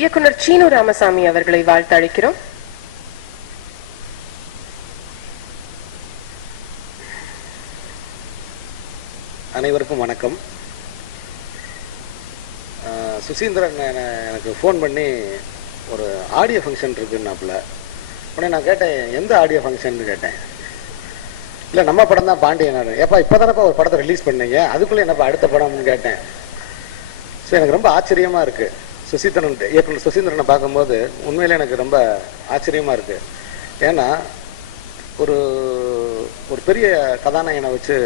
இயக்குனர் சீனு ராமசாமி அவர்களை வாழ்த்து அழைக்கிறோம். அனைவருக்கும் வணக்கம். சுசீந்திரன் எனக்கு ஃபோன் பண்ணி ஒரு ஆடியோ ஃபங்க்ஷன் இருக்குன்னாப்புல. உடனே நான் கேட்டேன், எந்த ஆடியோ ஃபங்க்ஷன் கேட்டேன். இல்லை, நம்ம படம் தான் பாண்டியன். ஏப்பா இப்போ தானப்பா ஒரு படத்தை ரிலீஸ் பண்ணீங்க, அதுக்குள்ளே என்னப்பா அடுத்த படம்னு கேட்டேன். ஸோ எனக்கு ரொம்ப ஆச்சரியமாக இருக்குது. இயக்குனர் சுசீந்திரனை பார்க்கும்போது உண்மையிலே எனக்கு ரொம்ப ஆச்சரியமாக இருக்குது. ஏன்னா ஒரு ஒரு பெரிய கதாநாயகனை வச்சு,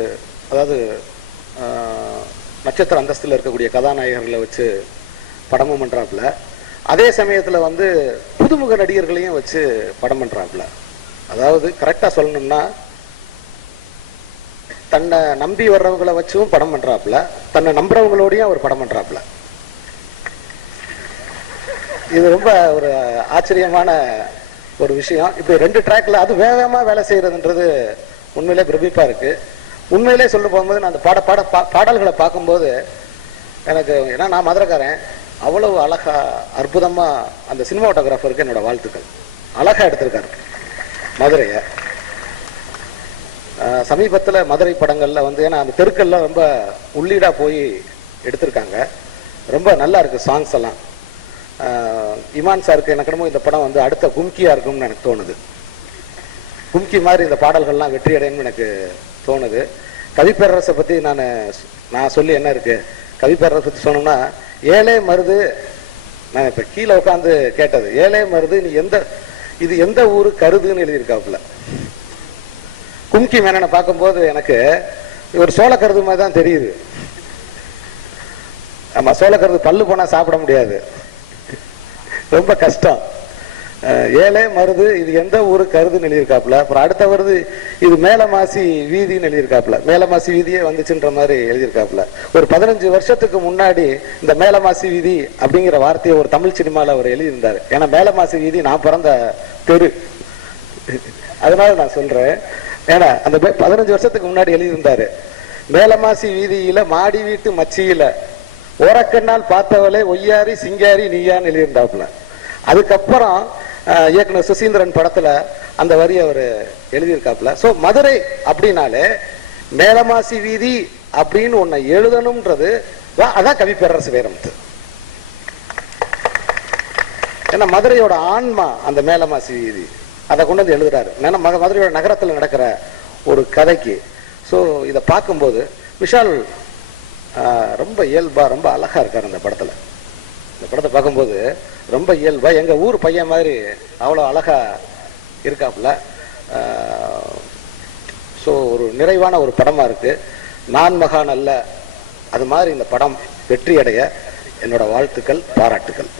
அதாவது நட்சத்திர அந்தஸ்தில் இருக்கக்கூடிய கதாநாயகர்களை வச்சு படமும் பண்ணுறாப்புல, அதே சமயத்தில் வந்து புதுமுக நடிகர்களையும் வச்சு படம் பண்ணுறாப்புல. அதாவது கரெக்டாக சொல்லணும்னா, தன்னை நம்பி வர்றவங்களை வச்சும் படம் பண்ணுறாப்புல, தன்னை நம்புறவங்களோடையும் அவர் படம் பண்ணுறாப்புல. இது ரொம்ப ஒரு ஆச்சரியமான ஒரு விஷயம். இப்படி 2 ட்ராக்ல அது வேகமாக வேலை செய்யறதுன்றது உண்மையிலே பிரமிப்பாக இருக்கு. உண்மையிலே சொல்ல போகும்போது நான் அந்த பாடல்களை பார்க்கும்போது எனக்கு, ஏன்னா நான் மதுரைக்காரன், அவ்வளவு அழகா அற்புதமா அந்த சினிமாட்டோகிராஃபருக்கு என்னோட வாழ்த்துக்கள். அழகா எடுத்திருக்காரு மதுரையை. சமீபத்தில் மதுரை படங்கள்ல வந்து, ஏன்னா அந்த தெருக்கள்லாம் ரொம்ப உள்ளீடா போய் எடுத்திருக்காங்க. ரொம்ப நல்லா இருக்கு சாங்ஸ் எல்லாம். இமான் சாருக்கு எனக்கு என்னமோ இந்த படம் வந்து அடுத்த கும்கியா இருக்கும்னு எனக்கு தோணுது. கும்கி மாதிரி இந்த பாடல்கள்லாம் வெற்றி அடையணும்னு எனக்கு தோணுது. கவிப்பேரரசை பற்றி நான் சொல்லி என்ன இருக்கு, கவிப்பேரரசை பற்றி சொன்னோம்னா, ஏழே மருது, நான் இப்போ கீழே உட்காந்து கேட்டது, ஏழே மருது நீ இது எந்த ஊரு கருதுன்னு எழுதியிருக்காப்புல. கும்கி மேனனை பார்க்கும்போது எனக்கு ஒரு சோளக்கருது மாதிரி தான் தெரியுது. ஆமா, சோளக்கருது பல்லு போனா சாப்பிட முடியாது, ரொம்ப கஷ்டம். ஏழே மருது இது எந்த ஊரு கருதுன்னு எழுதியிருக்காப்புல. அப்புறம் அடுத்த வருது இது மேலமாசி வீதின்னு எழுதியிருக்காப்புல. மேலமாசி வீதியே வந்துச்சுன்ற மாதிரி எழுதியிருக்காப்புல. ஒரு 15 வருஷத்துக்கு முன்னாடி இந்த மேலமாசி வீதி அப்படிங்கிற வார்த்தையை ஒரு தமிழ் சினிமாவில் அவர் எழுதியிருந்தார். ஏன்னா மேலமாசி வீதி நான் பிறந்த தெரு, அதனால நான் சொல்றேன். ஏன்னா அந்த 15 வருஷத்துக்கு முன்னாடி எழுதியிருந்தாரு, மேலமாசி வீதியில மாடி வீட்டு மச்சியில ஓரக்கண்ணால் பார்த்தவளே ஒய்யாரி சிங்காரி நீயான்னு எழுதியிருந்தாப்புல. அதுக்கப்புறம் இயக்குனர் சுசீந்திரன் படத்துல அந்த வரி அவர் எழுதியிருக்காப்புல. ஸோ மதுரை அப்படின்னாலே மேலமாசி வீதி அப்படின்னு ஒன்ன எழுதணும்ன்றது அதான் கவிப்பேரரசு வைரமுத்து. ஏன்னா மதுரையோட ஆன்மா அந்த மேலமாசி வீதி, அதை கொண்டு வந்து எழுதுறாரு. மதுரையோட நகரத்தில் நடக்கிற ஒரு கதைக்கு. ஸோ இதை பார்க்கும்போது விஷால் ரொம்ப இயல்பா ரொம்ப அழகா இருக்காரு அந்த படத்துல. இந்த படத்தை பார்க்கும்போது ரொம்ப இயல்பா எங்க ஊர் பையன் மாதிரி அவ்வளோ அழகா இருக்காப்புல. ஸோ ஒரு நிறைவான ஒரு படமா இருக்கு. நான் மகான் அல்ல, அது மாதிரி இந்த படம் வெற்றி அடைய என்னோட வாழ்த்துக்கள், பாராட்டுக்கள்.